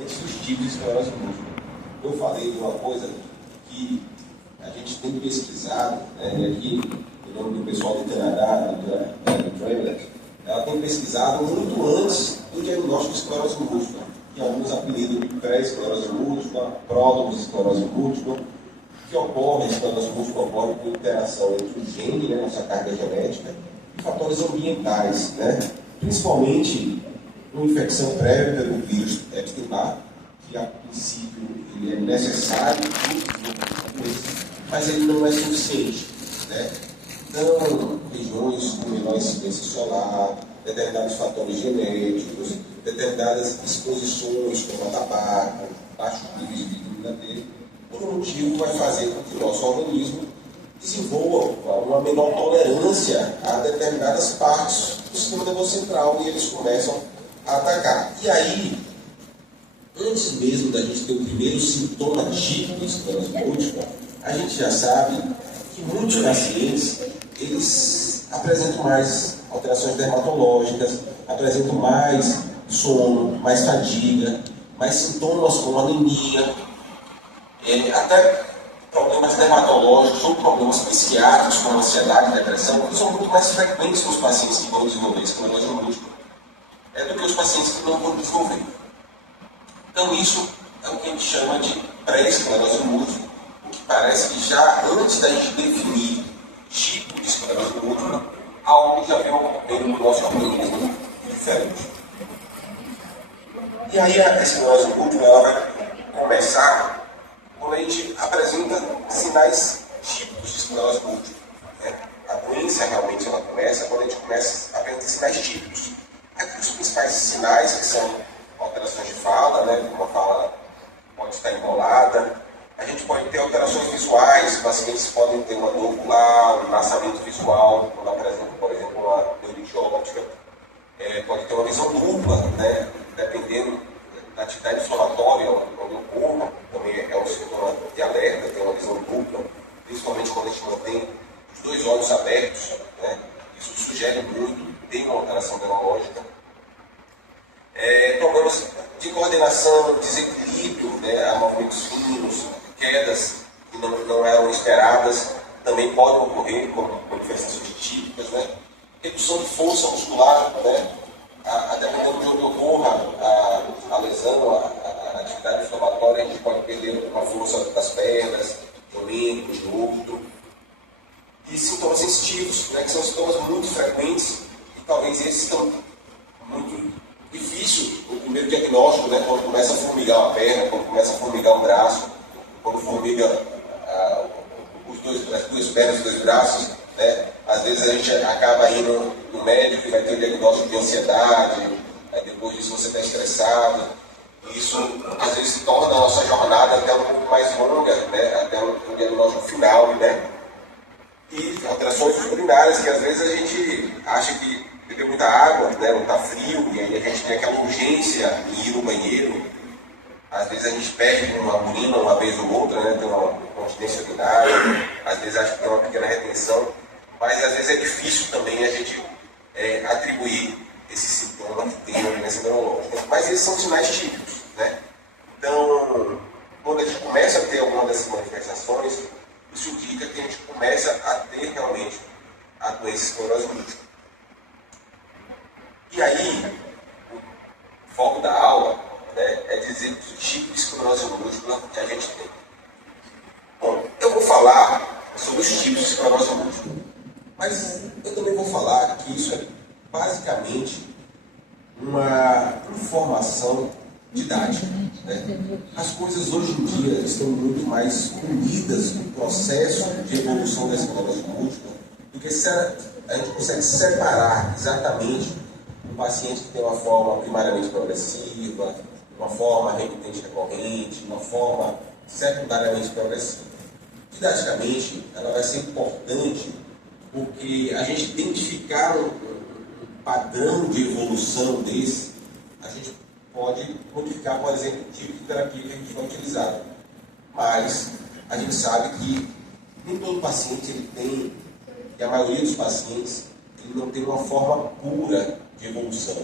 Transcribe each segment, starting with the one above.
antes dos tipos de esclerose múltipla. Eu falei de uma coisa que a gente tem pesquisado, e aqui, em nome do pessoal do Canadá, do Tremblay, ela tem pesquisado muito antes do diagnóstico de esclerose múltipla, que alguns apelidam de pré-esclerose múltipla, pródromos de esclerose múltipla, que ocorre, a esclerose múltipla ocorre por interação entre o gene, nossa carga genética, e fatores ambientais, principalmente uma infecção prévia do vírus Epstein-Barr, que a princípio ele é necessário, mas ele não é suficiente. Então, regiões com menor incidência solar, determinados fatores genéticos, determinadas exposições como a tabaco, baixo nível de vitamina D, por um motivo vai fazer com que o nosso organismo desenvolva uma menor tolerância a determinadas partes do sistema nervoso central e eles começam a atacar. E aí, antes mesmo da gente ter o primeiro sintoma típico de esclerose múltipla, a gente já sabe que muitos pacientes eles apresentam mais alterações dermatológicas, apresentam mais sono, mais fadiga, mais sintomas como anemia, até problemas dermatológicos ou problemas psiquiátricos como ansiedade e depressão, que são muito mais frequentes nos pacientes que vão desenvolver esclerose múltipla do que os pacientes que não vão desenvolver. Então isso é o que a gente chama de pré-esclerose múltipla, o que parece que já antes da gente definir tipo de esclerose múltipla, algo já vem ocorrendo no nosso organismo diferente. E aí a esclerose múltipla ela vai começar quando a gente apresenta sinais típicos de esclerose múltipla. A doença realmente ela começa quando a gente começa a apresentar sinais típicos. Aqui os principais sinais que são alterações de fala, uma fala pode estar embolada. A gente pode ter alterações visuais, pacientes podem ter uma dor ocular, um embaçamento visual, quando apresentam, por exemplo, uma neurite óptica. Pode ter uma visão dupla, dependendo da atividade inflamatória onde ocorra, também é um sintoma de alerta, ter uma visão dupla, principalmente quando a gente mantém os dois olhos abertos, isso sugere muito, tem uma alteração neurológica. Problemas de coordenação, desequilíbrio, a movimentos finos, quedas que não eram esperadas, também podem ocorrer como manifestações típicas, redução de força muscular, dependendo de onde ocorra a lesão, a atividade inflamatória, a gente pode perder a força das pernas, do membro, do outro. E sintomas sensitivos, que são sintomas muito frequentes, e talvez esses estão muito difícil o primeiro diagnóstico, quando começa a formigar uma perna, quando começa a formigar um braço, quando formiga as duas pernas, os dois braços, às vezes a gente acaba indo no médico e vai ter o diagnóstico de ansiedade, aí depois disso você está estressado, e isso às vezes torna a nossa jornada até um pouco mais longa, até um diagnóstico final, e alterações urinárias que às vezes a gente acha que bebeu muita água, não está frio, e aí a gente tem aquela urgência em ir no banheiro. Às vezes a gente perde uma urina uma vez ou outra, tem uma continência urinária, às vezes acha que tem uma pequena retenção, mas às vezes é difícil também a gente atribuir esse sintoma que tem uma doença neurológica. Mas esses são sinais típicos. Então, quando a gente começa a ter alguma dessas manifestações, isso indica que a gente começa a ter realmente a doença esclerose múltipla. E aí, o foco da aula é dizer que tipo de esclerose múltipla que a gente tem. Bom, eu vou falar sobre os tipos de esclerose múltipla, mas eu também vou falar que isso é basicamente uma informação didática. As coisas hoje em dia estão muito mais unidas no processo de evolução da esclerose múltipla do que a gente consegue separar exatamente um paciente que tem uma forma primariamente progressiva, uma forma remitente recorrente, uma forma secundariamente progressiva. Didaticamente, ela vai ser importante porque a gente identificar um padrão de evolução desse, a gente pode modificar, por exemplo, o tipo de terapia que a gente vai utilizar. Mas a gente sabe que nem todo paciente ele tem, e a maioria dos pacientes, ele não tem uma forma pura de evolução.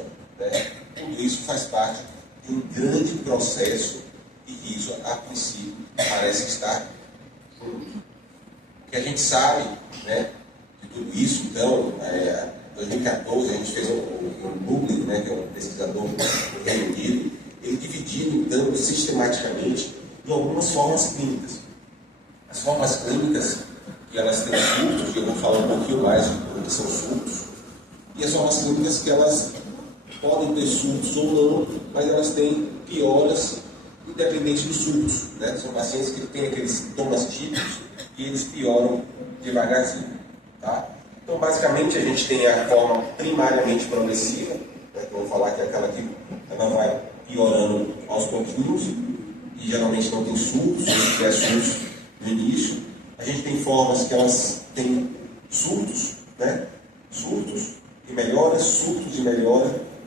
Tudo isso faz parte de um grande processo de riso, a princípio, parece estar pronto. O que a gente sabe, né, de tudo isso, então, em 2014, a gente fez um Dublin, né, que é um pesquisador do Reino Unido, ele dividiu, então, sistematicamente em algumas formas clínicas. As formas clínicas, que elas têm surtos, e eu vou falar um pouquinho mais de o que são surtos, e as formas clínicas que elas podem ter surtos ou não, mas elas têm pioras independente dos surtos, né? São pacientes que têm aqueles sintomas típicos e eles pioram devagarzinho, tá? Então, basicamente, a gente tem a forma primariamente progressiva, né? Que eu vou falar que é aquela que ela vai piorando aos pouquinhos e geralmente não tem surtos, se tiver surtos no início. A gente tem formas que elas têm surtos, né? Surtos e melhora,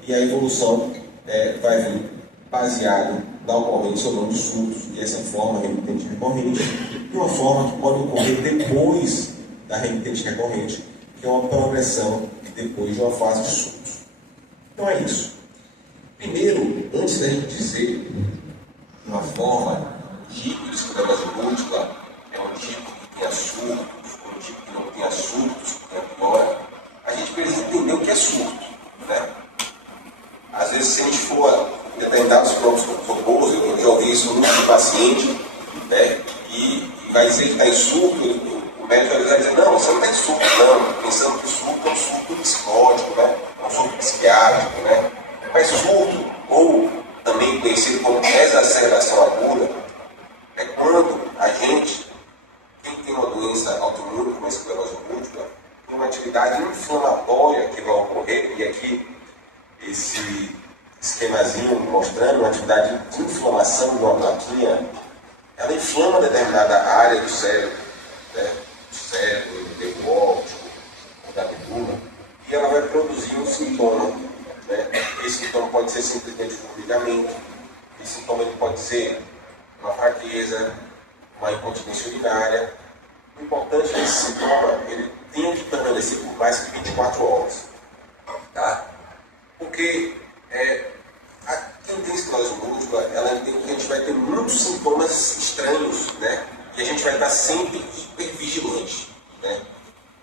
e a evolução vai vir baseado na ocorrência ou não de surtos, e essa forma remitente recorrente, e uma forma que pode ocorrer depois da remitente recorrente, que é uma progressão depois de uma fase de surtos. Então é isso. Primeiro, antes da gente dizer uma forma, tipo de esclerose múltipla é um tipo que tenha surtos, um tipo que não tenha surtos, que tenha piora, a gente precisa entender o que é surto, né? Às vezes, se a gente for determinados pronto-socorros, eu já ouvi isso muito de paciente, né? E vai dizer que está em surto, o médico vai dizer, não, você não está em surto, não, pensando que surto é um surto psicótico, né? É um surto psiquiátrico, né? Mas surto, ou também conhecido como exacerbação aguda, é quando a gente, quem tem uma doença autoimune, como a esclerose múltipla, tem uma atividade inflamatória que vai ocorrer, e aqui esse esquemazinho mostrando uma atividade de inflamação de uma plaquinha, ela inflama determinada área do cérebro, né? Do cérebro, do nervo óptico, da medula, e ela vai produzir um sintoma, né? Esse sintoma pode ser simplesmente formigamento, esse sintoma ele pode ser uma fraqueza, uma incontinência urinária. O importante é que esse sintoma ele tenha que permanecer por mais que 24 horas. Tá? Porque quem tem esclerose múltipla, ela entende que a gente vai ter muitos sintomas estranhos, né? E a gente vai estar sempre hipervigilante, né?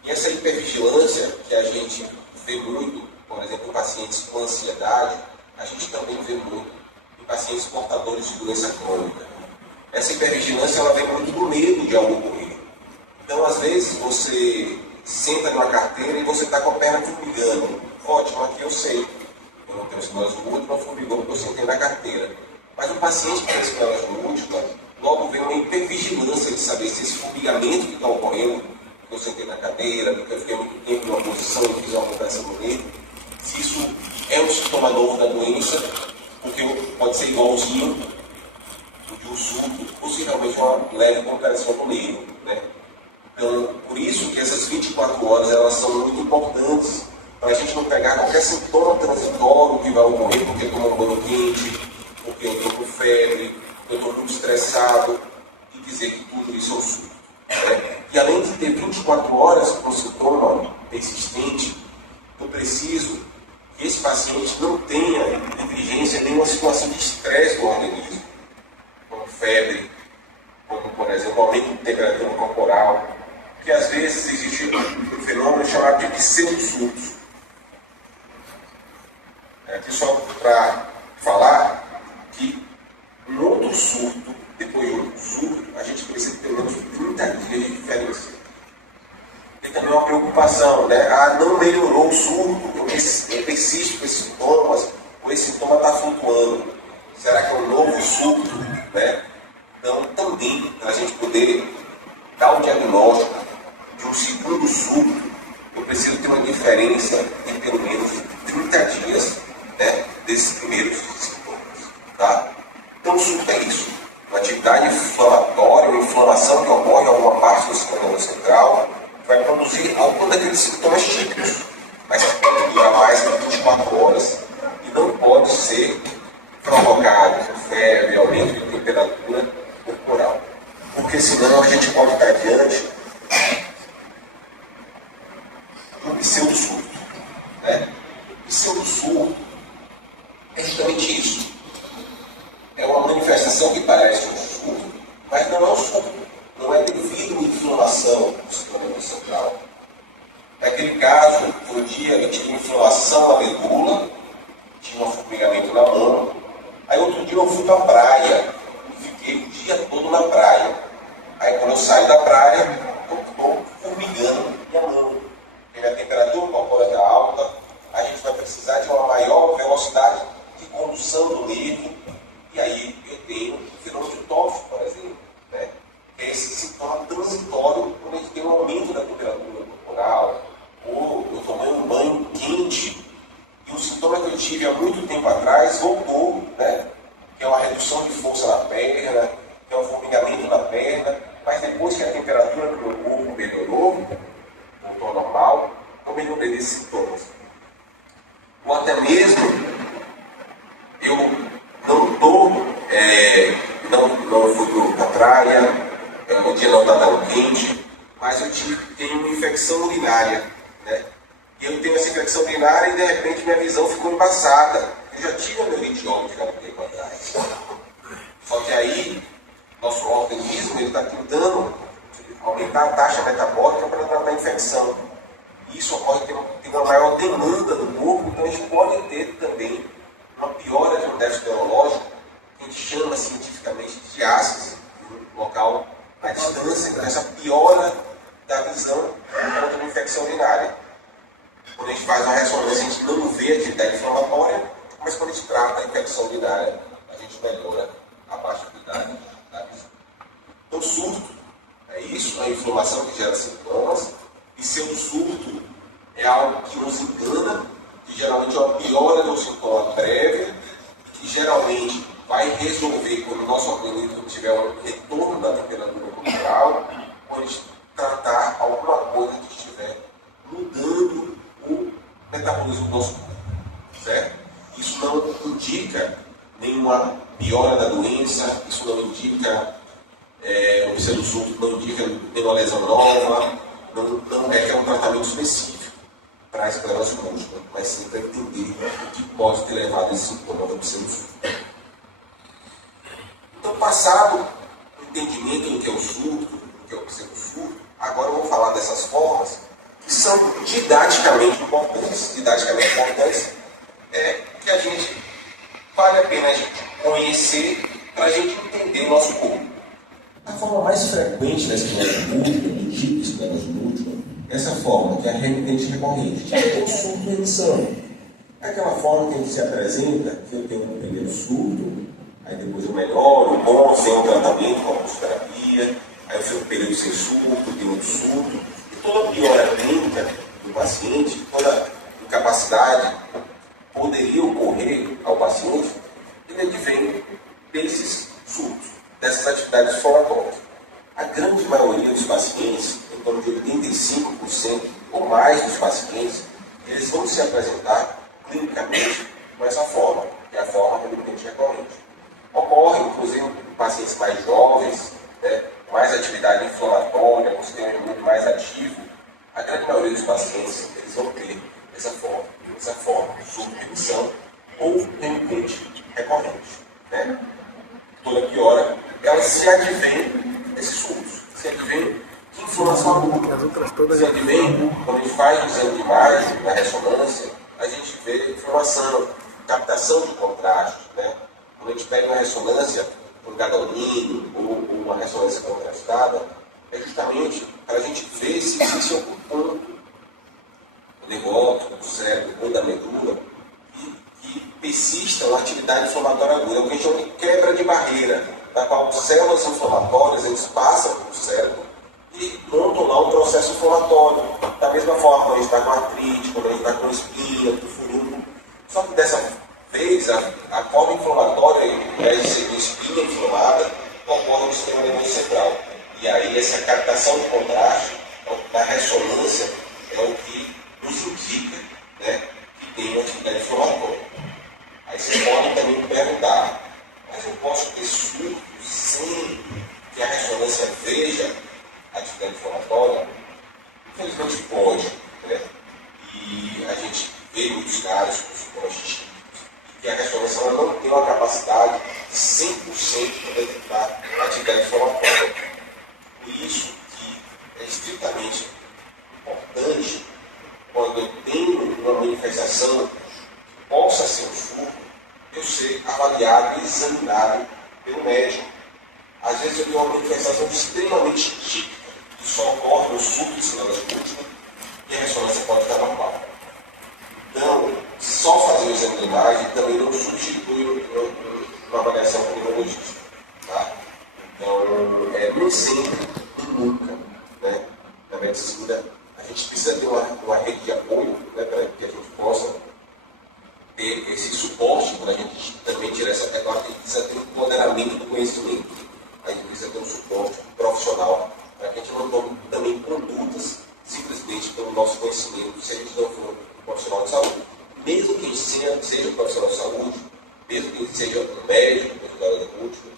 E essa hipervigilância que a gente vê muito, por exemplo, em pacientes com ansiedade, a gente também vê muito em pacientes portadores de doença crônica. Essa hipervigilância ela vem muito do medo de algo ocorrer. Então, às vezes, você senta numa carteira e você está com a perna formigando. Ótimo, aqui eu sei. Eu não tenho esclerose múltipla, formigou porque eu sentei na carteira. Mas o paciente que tem esclerose múltipla, logo vem uma hipervigilância de saber se esse formigamento que está ocorrendo, porque eu sentei na cadeira, porque eu fiquei muito tempo numa posição e fiz uma compressão no nervo, se isso é um sintoma novo da doença, porque pode ser igualzinho de um surto, ou se realmente é uma leve compressão no nervo, né? Então, por isso que essas 24 horas elas são muito importantes para a gente não pegar qualquer sintoma transitório que vai ocorrer porque eu estou um banho quente, porque eu estou com febre, eu estou muito estressado, e dizer que tudo isso é um surto, né? E além de ter 24 horas com sintoma persistente, eu preciso que esse paciente não tenha negligência em nenhuma situação de estresse do organismo, como febre, como, por exemplo, aumento de temperatura corporal, que às vezes existe um fenômeno chamado de pseudo-surtos. Aqui só para falar que um outro surto, depois de um surto, a gente precisa de pelo menos 30 dias de diferença. E também uma preocupação, né? Não melhorou o surto, eu persisto com esses sintomas, ou esse sintoma está flutuando. Será que é um novo surto, né? Então, também, para a gente poder dar um diagnóstico de um segundo surto, eu preciso ter uma diferença de pelo menos 30 dias, né, desses primeiros sintomas. Tá? Então, o surto é isso. Uma atividade inflamatória, uma inflamação que ocorre em alguma parte do sistema nervoso central, que vai produzir algum daqueles sintomas típicos, mas que pode durar mais de 24 horas e não pode ser provocado por febre, aumento de temperatura corporal. Porque senão a gente pode estar diante do pseudo-surto, né? O pseudo-surto é justamente isso. manifestação que parece um surto, mas não é um surto, não é devido à inflamação do sistema nervoso central. Naquele caso, foi um dia que eu tive inflamação na medula, tinha um formigamento na mão. Aí outro dia eu fui para a praia, fiquei o dia todo na praia. Aí quando eu saio da praia, eu estou formigando minha mão. Porque a temperatura corporal é alta, a gente vai precisar de uma maior velocidade de condução do líquido. E aí eu tenho o fenômeno de TOF, por exemplo, né? Que é esse sintoma transitório quando a gente tem um aumento da temperatura corporal, ou eu tomei um banho quente, e o sintoma que eu tive há muito tempo atrás voltou, né? Que é uma redução de força na perna, que é um formigamento na perna, mas depois que a temperatura do meu corpo melhorou, voltou ao normal, eu melhorei desses sintomas. Ou até mesmo, eu não fui para a praia, o dia não está tão quente, mas tenho uma infecção urinária, né? E eu tenho essa infecção urinária e de repente minha visão ficou embaçada. Eu já tive uma neurite óptica há um tempo atrás. Só que aí, nosso organismo está tentando aumentar a taxa metabólica para tratar a infecção. E isso ocorre tem uma maior demanda do corpo, então a gente pode ter também uma piora de um déficit neurológico, que a gente chama cientificamente de diástase, um local à distância, então essa piora da visão por conta de uma infecção urinária. Quando a gente faz uma ressonância, a gente não vê a atividade inflamatória, mas quando a gente trata a infecção urinária, a gente melhora a baixa qualidade da visão. Então, surto é isso, a inflamação que gera sintomas, e pseudo-surto é algo que nos engana, que geralmente é uma piora do sintoma prévio, que geralmente vai resolver quando o nosso organismo tiver um retorno da temperatura corporal, quando a gente tratar alguma coisa que estiver mudando o metabolismo do nosso corpo, certo? Isso não indica nenhuma piora da doença, isso não indica o pseudo-surto, não indica nenhuma lesão nova, não é que é um tratamento específico para a esclerose múltipla, mas sim para entender o que pode ter levado esse sintoma do pseudo-surto. Então, passado o entendimento do que é o surto, do que é o pseudo-surto, agora vamos falar dessas formas que são didaticamente importantes. Didaticamente importantes que a gente vale a pena a gente conhecer para a gente entender o nosso corpo. A forma mais frequente da esclerose múltipla, do tipo de esclerose múltipla, é essa forma, que é a remitente recorrente, que é o surto em remissão. É aquela forma que a gente se apresenta, que eu tenho um primeiro surto, aí depois eu melhoro, bom, sem o tratamento, com a psicoterapia, aí eu fico um período sem surto, tenho outro surto, e toda a piora clínica do paciente, toda incapacidade poderia ocorrer ao paciente, ele advém desses surtos, dessas atividades inflamatórias. A grande maioria dos pacientes, em torno de 85% ou mais dos pacientes, eles vão se apresentar clinicamente com essa forma, que é a forma remitente recorrente. Ocorre, inclusive, em pacientes mais jovens, né, mais atividade inflamatória, com o sistema imune mais ativo. A grande maioria dos pacientes, eles vão ter essa forma, surto-remissão ou remitente recorrente. Né? Toda piora, ela se advém desses surtos, se advém de inflamação aguda, se advém, quando a gente faz o exame de imagem, na ressonância, a gente vê inflamação, captação de contraste, né? Quando a gente pega uma ressonância com gadolínio ou uma ressonância contrastada, é justamente para a gente ver se existe algum ponto do negócio, do cérebro ou da medula que persista uma atividade inflamatória aguda, o que a gente chama de quebra de barreira, na qual células inflamatórias eles passam pelo cérebro e montam lá um processo inflamatório. Da mesma forma, quando a gente está com artrite, quando a gente está com espinha, com furúnculo. Só que dessa vez, a forma inflamatória, ao invés de ser uma espinha inflamada, ocorre no sistema nervoso central. E aí, essa captação de contraste, na ressonância, é o que nos indica, né, que tem uma atividade inflamatória. Aí vocês podem também me perguntar, mas eu posso ter surto sem que a ressonância veja a atividade inflamatória? Infelizmente pode, né? E a gente vê muitos casos com sintomas distintos, que a ressonância não tem uma capacidade 100% para detectar atividade inflamatória. Por isso que é estritamente importante, quando eu tenho uma manifestação que possa ser um surto, eu ser avaliado e examinado pelo médico. Às vezes eu tenho uma manifestação extremamente típica, que só ocorre no surto de células múltiplas, e a ressonância pode estar normal. Então, só fazer o exame de imagem também não substitui uma avaliação com o neurologista. Tá? Então, nem sempre e nunca, né? Na medicina, a gente precisa ter uma rede de apoio, né, para que a gente possa ter esse suporte, para a gente também tirar essa pegada. A gente precisa ter um empoderamento do conhecimento. A gente precisa ter um suporte profissional para que a gente não tome também condutas simplesmente pelo nosso conhecimento, se a gente não for um profissional de saúde. Mesmo que a gente seja um profissional de saúde, mesmo que a gente seja um médico, educador múltiplo,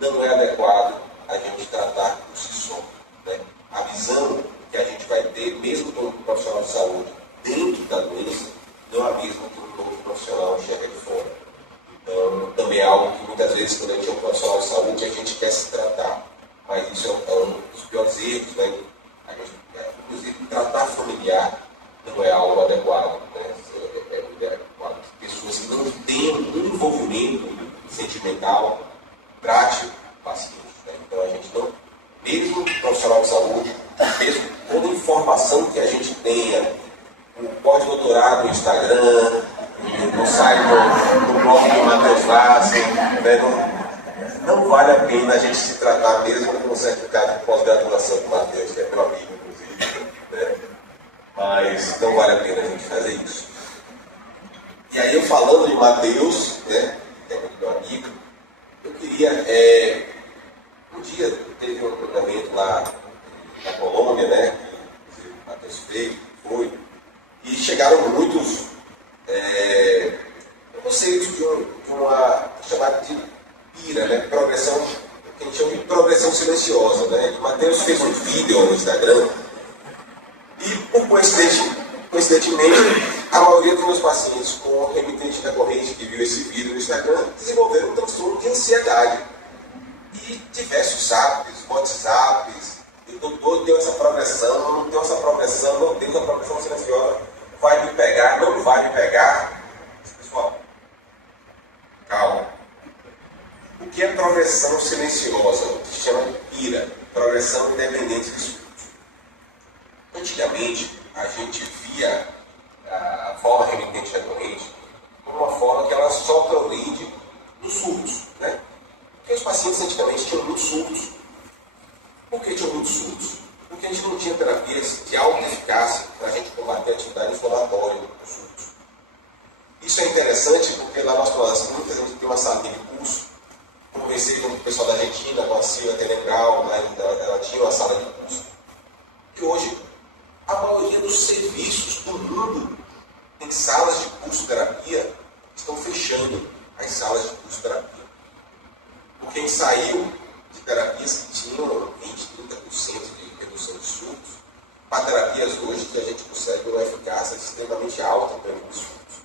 não é adequado a gente tratar por si só. Né? A visão que a gente vai ter, mesmo como um profissional de saúde, dentro da doença, não é a mesma que um outro profissional enxerga de fora. Então, também é algo que muitas vezes, quando a gente é um profissional de saúde, a gente quer se tratar. Mas isso é um dos piores erros, né? A gente, inclusive, tratar familiar não é algo adequado. Né? É adequado que pessoas que não têm um envolvimento sentimental trate o paciente. Né? Então, a gente não, mesmo profissional de saúde, mesmo toda informação que a gente tenha, um pós-doutorado no Instagram, no site do blog do Matheus Vaz, né? Não vale a pena a gente se tratar mesmo com um certificado de pós-graduação do Matheus, que é meu amigo, inclusive, né? Mas não vale a pena a gente fazer isso. E aí, eu falando de Matheus, né, que é meu amigo, eu queria, um dia teve um evento lá na Colômbia, né, o Matheus foi, e chegaram muitos conceitos de uma chamada de PIRA, né, progressão, que a gente chama de progressão silenciosa, né. O Matheus fez um vídeo no Instagram e, por coincidentemente, a maioria dos meus pacientes com remitente recorrente que viu esse vídeo no Instagram desenvolveram um transtorno de ansiedade. E diversos apps, WhatsApps, o doutor deu essa progressão, não deu essa progressão, não deu essa progressão silenciosa, vai me pegar, não vai me pegar. Pessoal, calma. O que é progressão silenciosa? O que se chama de PIRA, progressão independente de surto. Antigamente, a gente via a forma remitente recorrente como uma forma que ela só progride nos surtos, né? Porque os pacientes antigamente tinham muitos surtos. Por que tinham muitos surtos? Porque a gente não tinha terapias de alta eficácia para a gente combater a atividade inflamatória dos surtos. Isso é interessante porque lá nas nossas clínicas a gente tem uma salinha de curso. Conversei com o pessoal da Argentina, com a Silvia, que é legal, né? Ela tinha uma sala de curso. E hoje, a maioria dos serviços do mundo em salas de curso-terapia estão fechando as salas de curso-terapia. Por quem saiu de terapias que tinham 20, 30% de redução de surtos, para terapias hoje que a gente consegue uma eficácia extremamente alta em termos de surtos.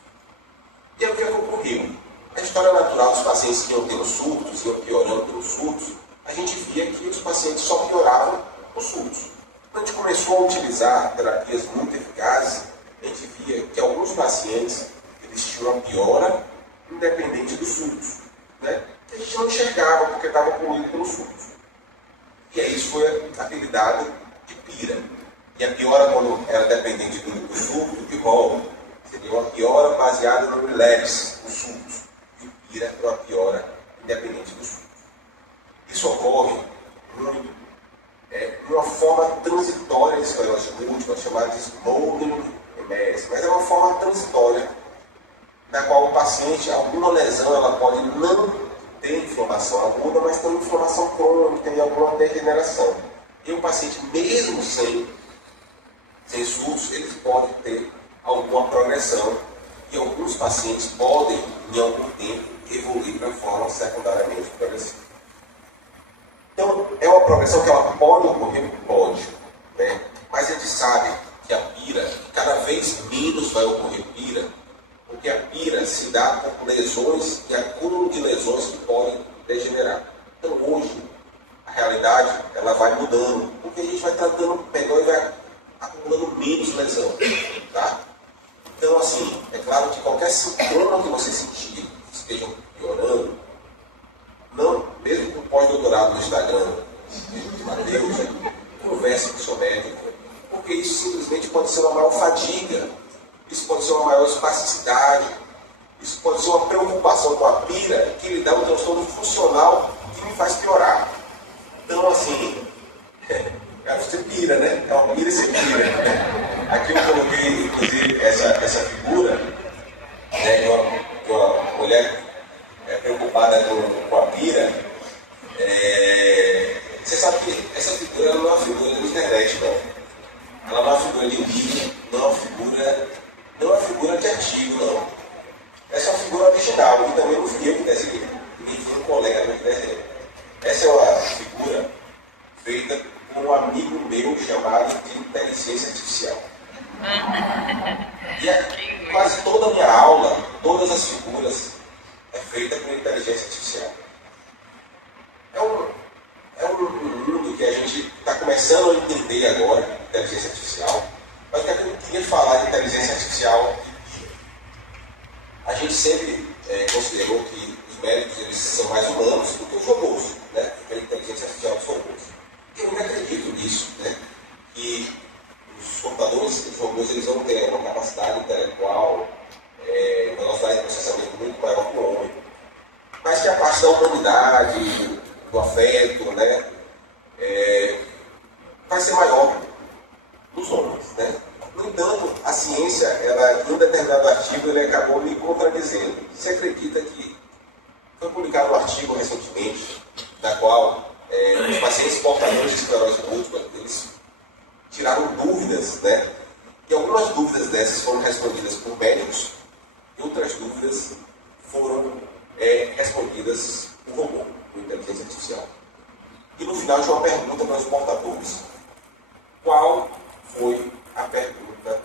E aí o que ocorreu? A história natural dos pacientes que iam tendo surtos, iam piorando pelos surtos, a gente via que os pacientes só pioravam com surtos. Quando a gente começou a utilizar terapias muito eficazes, a gente via que alguns pacientes eles tinham uma piora independente dos surtos, né? A gente não enxergava porque estava poluído pelos surtos. E aí isso foi apelidado de PIRA. E a piora, quando era dependente do surto, de rol, seria uma piora baseada no relapse, os surtos. E o PIRA é uma piora independente dos surtos. Isso ocorre muito de uma forma transitória de esclerose múltipla, chamada de Smoldering MS, mas é uma forma transitória, na qual o paciente, alguma lesão, ela pode não ter inflamação aguda, mas tem inflamação crônica, tem alguma degeneração. E o paciente, mesmo sem surtos, eles podem ter alguma progressão, e alguns pacientes podem, em algum tempo, evoluir para forma secundariamente progressiva. Então, é uma progressão que ela pode ocorrer? Pode, né? Mas a gente sabe que a PIRA, cada vez menos vai ocorrer PIRA, porque a PIRA se dá por lesões e acúmulo de lesões que podem Então hoje, a realidade ela vai mudando, porque a gente vai tratando melhor e vai acumulando menos lesão. Tá? Então, assim, é claro que qualquer sintoma que você sentir que esteja piorando, não, mesmo com o pós-doutorado no Instagram de Matheus, converse com o seu médico, porque isso simplesmente pode ser uma maior fadiga, isso pode ser uma maior espasticidade, isso pode ser uma preocupação com a pira que lhe dá um transtorno funcional que me faz piorar. Então, assim, você pira, né? É uma pira e você pira. Aqui eu coloquei, inclusive, essa figura, né, de uma mulher preocupada com a pira. Você sabe que essa figura não é uma figura da internet, não. Ela não é uma figura de livro, não é uma figura de artigo, não. Essa é uma figura original, que também não fui eu que desenhei, nem foi um colega meu que desenhou. Essa é uma figura feita por um amigo meu chamado de inteligência artificial. E quase toda a minha aula, todas as figuras, é feita por inteligência artificial. É um mundo que a gente está começando a entender agora, inteligência artificial, mas o que eu queria falar de inteligência artificial, a gente sempre considerou que os médicos eles são mais humanos do que os robôs, né? A inteligência artificial dos robôs. Eu não acredito nisso, né? Que os computadores, os robôs, eles vão ter uma capacidade intelectual, uma velocidade de processamento muito maior que o homem. Mas que a parte da humanidade, do afeto, né? Vai ser maior nos homens, né? No entanto, a ciência, ela, em um determinado artigo, ele acabou me contradizendo. Você acredita que foi publicado um artigo recentemente, na qual os pacientes portadores de esclerose múltipla, eles tiraram dúvidas, né? E algumas dúvidas dessas foram respondidas por médicos e outras dúvidas foram respondidas por robô, por inteligência artificial. E no final tinha uma pergunta para os portadores. Qual foi a pergunta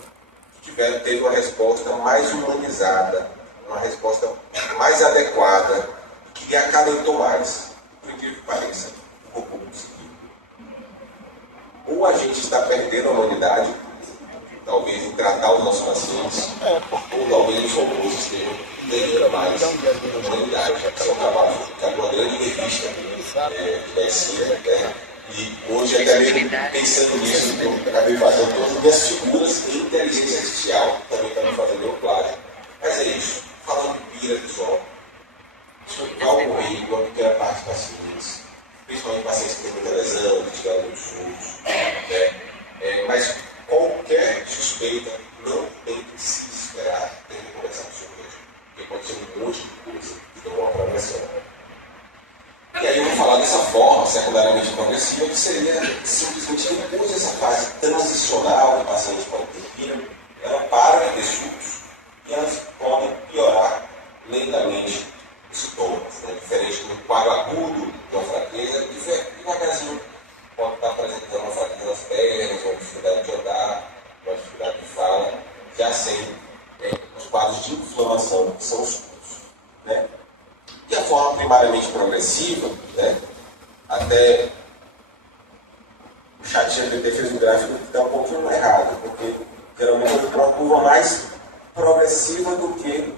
que teve uma resposta mais humanizada, uma resposta mais adequada, que lhe acalentou mais? Por incrível que pareça, o robô conseguiu. Ou a gente está perdendo a humanidade, talvez em tratar os nossos pacientes, ou talvez os robôs estejam ganhando mais humanidade. Esse é um trabalho que é uma grande revista de medicina, né? E hoje, até mesmo pensando nisso, eu acabei fazendo todas as minhas figuras em inteligência artificial, também para não fazer meu plágio. Mas é isso, falando de pira, pessoal, isso vai ocorrer com uma pequena parte dos pacientes, principalmente pacientes que têm muita lesão, que tiveram muitos surtos, né? Mas qualquer suspeita não tem que se esperar ter que conversar com o seu médico, porque pode ser um monte de coisa que dão uma progressão. E aí eu vou falar dessa forma secundariamente progressiva, que seria simplesmente depois dessa fase transicional que o paciente pode ter pira, ela para de ter surtos e elas podem piorar lentamente os sintomas, né? Diferente do quadro agudo de uma fraqueza, devagarzinho pode estar apresentando uma fraqueza nas pernas, uma dificuldade de andar, uma dificuldade de fala, já sendo os quadros de inflamação, que são os surtos, né? E a forma primariamente progressiva, né? Até o ChatGPT fez um gráfico que está um pouquinho errado, porque geralmente eu uma curva mais progressiva do que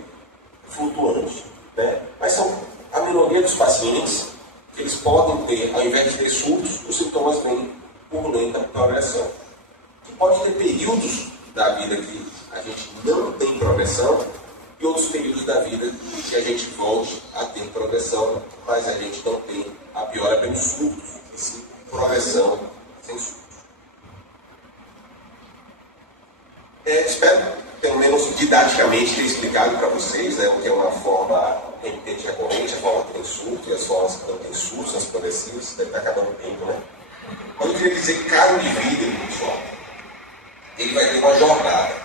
flutuante, né? Mas são a minoria dos pacientes que eles podem ter, ao invés de ter surtos, os sintomas vêm por lenta progressão. Que pode ter períodos da vida que a gente não tem progressão e outros períodos da vida que a gente volte a ter progressão, mas a gente não tem a piora pelos surtos, e sim progressão sem surtos. Espero, pelo menos didaticamente, ter explicado para vocês, né, o que é uma forma remitente recorrente, a forma que tem surto e as formas que não tem surtos, as progressivas. Deve estar acabando o tempo, né? Mas eu queria dizer que cada indivíduo, pessoal, ele vai ter uma jornada.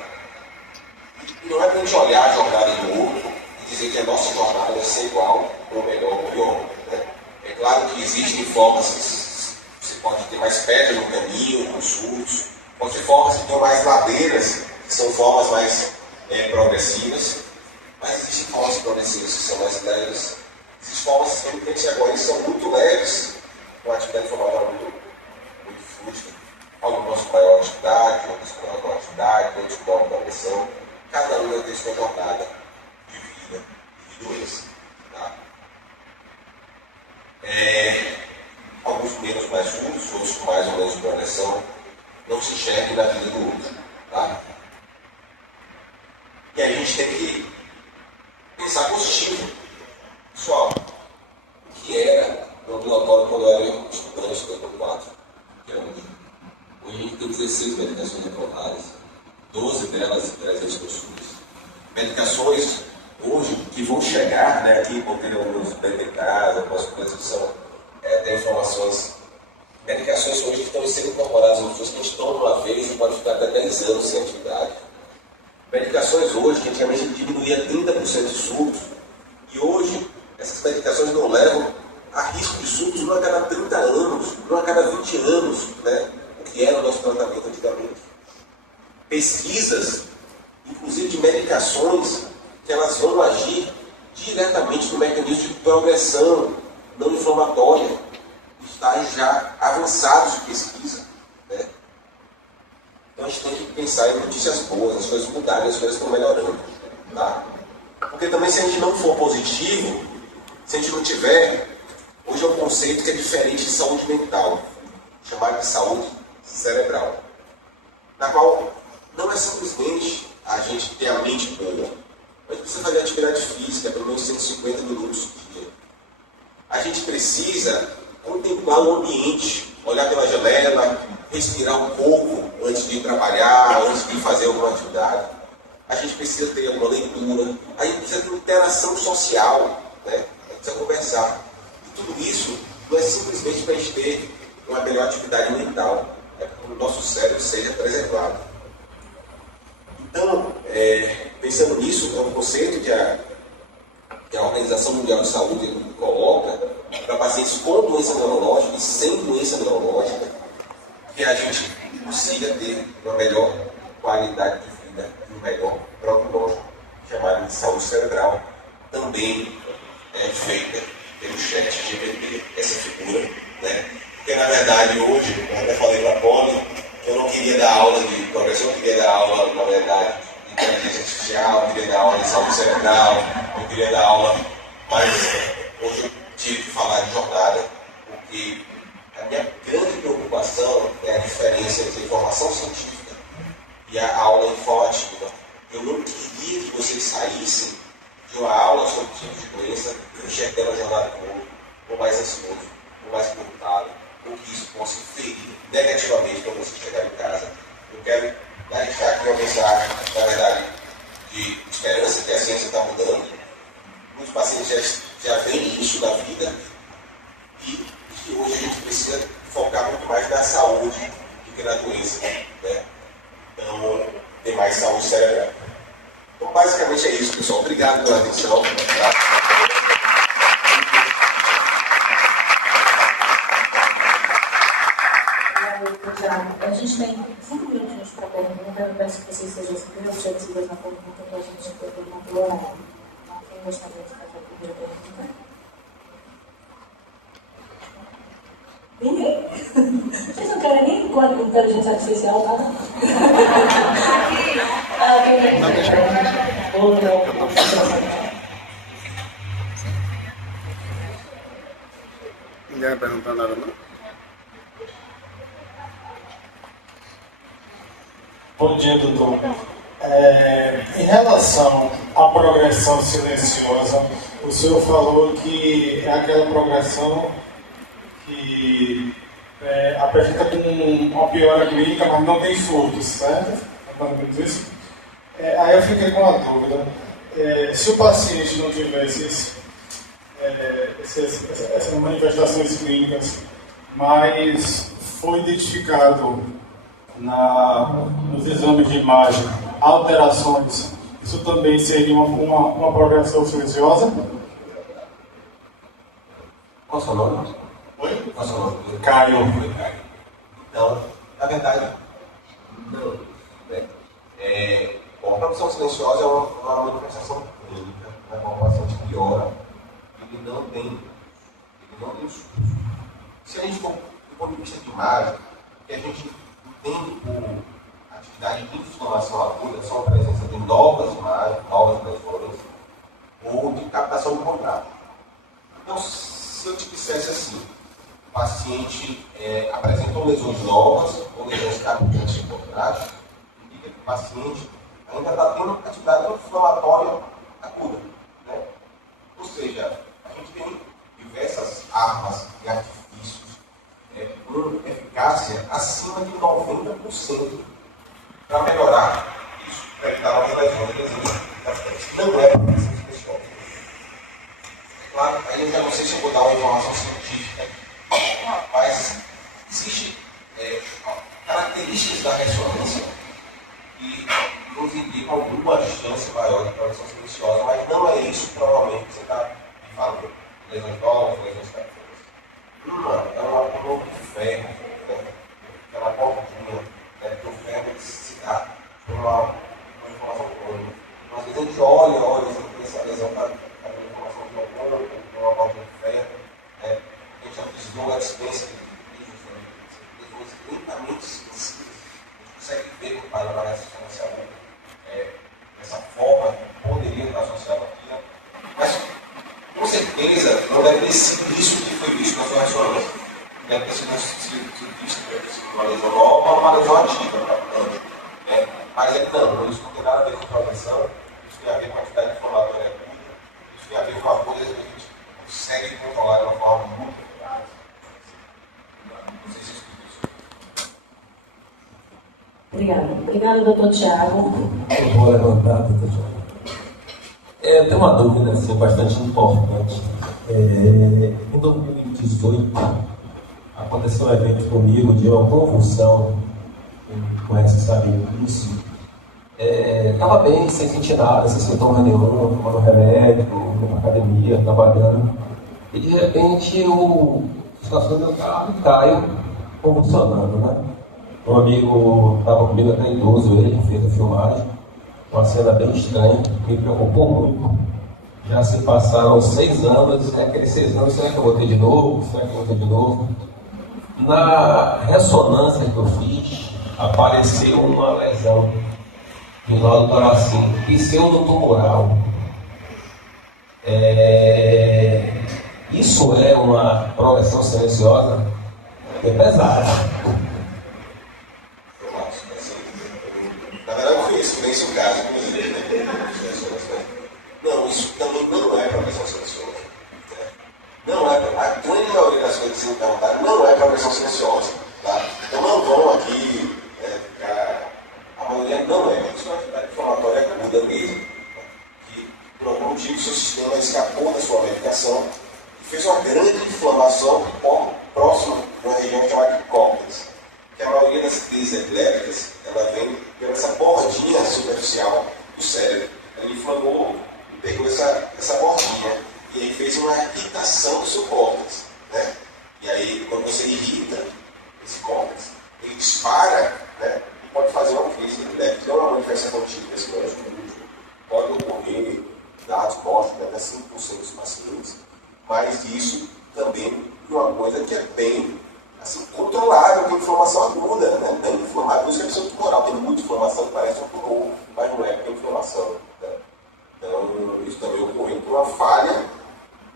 E não é para a gente olhar a jornada do outro e dizer que a nossa jornada vai ser igual, ou melhor, ou pior, né? É claro que existem formas que você pode ter mais pedras no caminho, com surtos, pode ter formas que tem mais ladeiras, que são formas mais progressivas, mas existem formas progressivas que são mais leves, existem os povos que agora são muito leves, com a atividade inflamatória muito fútil. Alguns com maior atividade, outros com menor atividade, outros com maior progressão. Cada um vai ter sua jornada de vida e de doença. Tá? Alguns menos mais juntos, outros com mais ou menos progressão, não se enxerguem na vida do outro. Tá? E a gente tem que pensar positivo. Pessoal, o que era no ambulatório quando eu era estudante do ano 4? Que era hoje a gente tem 16 medicações aprovadas, 12 delas presentes no SUS. Medicações hoje que vão chegar, né, aqui, porque alguns BTKs, algumas coisas que são até informações. Medicações hoje que estão sendo incorporadas no SUS, que a gente toma uma vez e pode ficar até 10 anos sem atividade. Medicações hoje que antigamente diminuía 30% de surtos, e hoje essas medicações não levam a risco de surtos não a cada 30 anos, não a cada 20 anos, né? O que era o nosso tratamento antigamente. Pesquisas, inclusive de medicações, que elas vão agir diretamente no mecanismo de progressão não inflamatória, estágios já avançados de pesquisa. Né? Então a gente tem que pensar em notícias boas, as coisas mudarem, as coisas estão melhorando. Tá? Porque também se a gente não for positivo, se a gente não tiver, hoje é um conceito que é diferente de saúde mental, chamado de saúde cerebral, na qual não é simplesmente a gente ter a mente boa, mas precisa fazer atividade física, pelo menos 150 minutos por dia. A gente precisa contemplar o ambiente, olhar pela janela, respirar um pouco antes de ir trabalhar, antes de fazer alguma atividade. A gente precisa ter alguma leitura, a gente precisa ter interação social, né? A gente precisa conversar. E tudo isso não é simplesmente para a gente ter uma melhor atividade mental, é para que o nosso cérebro seja preservado. Então, pensando nisso, é um conceito que a Organização Mundial de Saúde coloca para pacientes com doença neurológica e sem doença neurológica, que a gente consiga ter uma melhor qualidade de vida e um melhor prognóstico, chamado de saúde cerebral, também é feita pelo chat GPT, essa figura, né? Porque na verdade hoje, eu até falei para a Poli, eu não queria dar aula de progressão, eu queria dar aula, na verdade, de inteligência artificial, eu queria dar aula de saúde cerebral, eu queria dar aula, mas hoje eu tive que falar de jornada, porque a minha grande preocupação é a diferença entre a informação científica e a aula informativa. Eu não queria que vocês saíssem de uma aula sobre tipos de doença enxergando a jornada do mundo, ou mais ansioso, ou mais preocupado, ou que isso possa ferir negativamente para você chegar em casa. Eu quero deixar aqui uma mensagem, na verdade, de esperança que a ciência está mudando. Muitos pacientes já veem isso na vida e que hoje a gente precisa focar muito mais na saúde do que na doença. Né? Então, ter mais saúde cerebral. Então, basicamente é isso, pessoal. Obrigado pela atenção. Tá? A gente tem 5 minutinhos para pergunta. Eu peço que vocês sejam bem objetivos na pergunta para a gente poder manter o horário. Quem gostaria de fazer a primeira pergunta? Ninguém? Vocês não querem nem código de inteligência artificial, tá? Não, deixa eu. Ninguém vai perguntar nada, não? Bom dia, doutor. Em relação à progressão silenciosa, o senhor falou que é aquela progressão que apresenta com uma piora clínica, mas não tem surtos, certo? Isso? Aí eu fiquei com uma dúvida. Se o paciente não tivesse essas manifestações clínicas, mas foi identificado nos exames de imagem alterações, isso também seria uma progressão silenciosa? Qual é o seu nome? Oi? Qual é o seu nome? Caio. Então, na verdade, não. Né? Bom, a progressão silenciosa é uma manifestação clínica, né? Quando o paciente piora e ele não tem discurso. Se a gente for do ponto de vista de imagem, que a gente entende por atividade de inflamação aguda, são a presença de novas imagens, novas lesões, ou de captação de contrato. Então, se eu te dissesse assim, o paciente apresentou lesões novas, ou lesões captantes de contrato, indica que o paciente ainda está tendo atividade inflamatória aguda. Né? Ou seja, a gente tem diversas armas e artifícios com eficácia acima de 90% para melhorar isso, para evitar novas lesões. Não é prevenção silenciosa. Claro, aí eu já não sei se eu vou dar uma informação científica, mas existem características da ressonância que nos indicam alguma chance maior de prevenção silenciosa, mas não é isso provavelmente que você está me falando. Lesões novas, lesões captadas. Uma é uma coluna de ferro, né? É uma cordinha, né? Porque o ferro se dá por uma informação crônica. Às vezes a gente olha essa lesão está com informação de uma cordinha de ferro, né? A gente já desdoa a distância de lesões lentamente sensíveis. A gente consegue ver que o pai na ressonância aguda dessa forma poderia estar associado aqui, né? Mas com certeza não deve ter sido isso que foi visto na sua ressonância. Deve ter sido visto uma lesão nova ou uma lesão ativa, né? Mas não, isso não tem nada a ver com prevenção, isso tem a ver com a atividade inflamatória aguda, isso tem a ver com a coisa que a gente consegue controlar de uma forma muito eficaz. Não sei se isso é isso. Obrigada. Obrigada, doutor Tiago. Eu vou levantar, doutor Tiago. Eu tenho uma dúvida assim, bastante importante. Em 2018, aconteceu um evento comigo de uma convulsão, quem conhece sabe disso. Estava bem, sem sentir nada, sem sintoma nenhum, tomando remédio, indo na academia, trabalhando. E de repente eu estaciono meu carro e caio convulsionando, né? Um amigo estava comigo, até idoso, ele fez a filmagem. Uma cena bem estranha, me preocupou muito. Já se passaram 6 anos, aqueles 6 anos, será que eu vou ter de novo? Será que eu vou ter de novo? Na ressonância que eu fiz, apareceu uma lesão do lado do toracinho, pseudotumoral. Isso é uma progressão silenciosa? É pesada. Na verdade, foi isso, nem o caso. Não, isso também não é progressão silenciosa. Não é, a grande maioria das coisas que se perguntaram não é progressão silenciosa. Tá? Então não vão aqui, a maioria não é. Isso é uma atividade inflamatória aguda mesmo. Que por algum motivo o seu sistema escapou da sua medicação e fez uma grande inflamação próxima de uma região chamada de córtex. Que a maioria das crises epilépticas ela vem pela essa bordinha superficial do cérebro. Ele inflamou e pegou essa bordinha e aí fez uma irritação do seu córtex. Né? E aí, quando você irrita esse córtex, ele dispara, né? E pode fazer uma crise epiléptica. Não é uma manifestação típica desse médico. Pode ocorrer, dados mostram que até 5% dos pacientes, mas isso também é uma coisa que é bem assim, controlável, com inflamação aguda, né? Não inflamável, isso é questão tumoral, tem muita inflamação que parece um tumor, mas não é porque é inflamação. Né? Então, isso também ocorreu por uma falha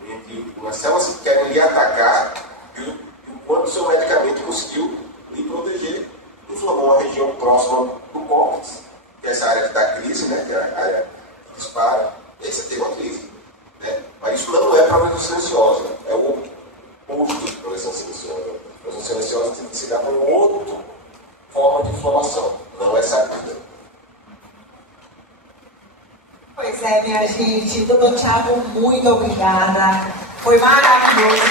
entre as células que querem lhe atacar e o quanto o seu medicamento conseguiu lhe proteger. Inflamou uma região próxima do córtex, que é essa área que dá crise, né? Que é a área que dispara, e aí você tem uma crise. Né? Mas isso não é progressão silenciosa, é o oposto de progressão silenciosa. A progressão silenciosa tem que se dar com outra forma de inflamação, não essa aguda. Pois é, minha gente. Doutor Tiago, muito obrigada. Foi maravilhoso.